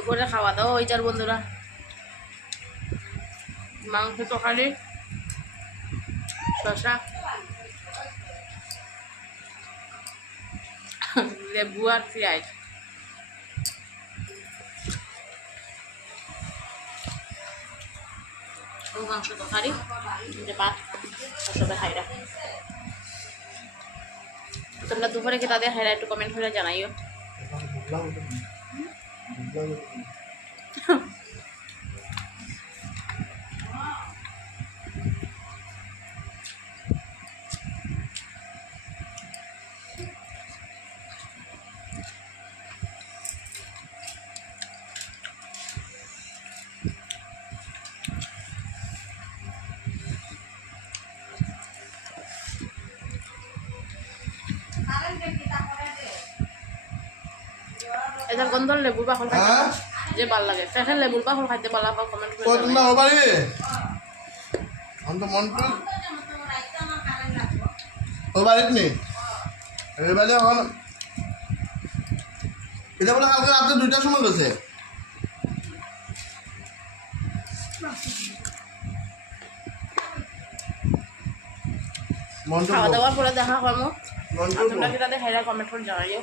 দুপুরে খাওয়া দাওয়া ওই যার বন্ধুরা মাংস তরকারি শসা লেবু আর পেঁয়াজ মাংস তরকারি ভাত সবাই খাইরা তোমরা দুপুরে কি তাদের খাইরা একটু কমেন্ট করে জানাইও এটার গন্ধ লেবুর বাকল খাইতে যে ভাল লাগে সেখানে লেবুর বাকল খাইতে ভালো লাগে কমেন্ট করে তোমরা ওবারে অন্ত মন্টু ওবারে নি এবারে এখন এটা বলে কালকে রাতে 2টার সময় গেছে মন্টু খাওয়া দাওয়ার পরে দেখা করবো মন্টু তোমরা কি তাদের খাইরা কমেন্ট করে জানাইও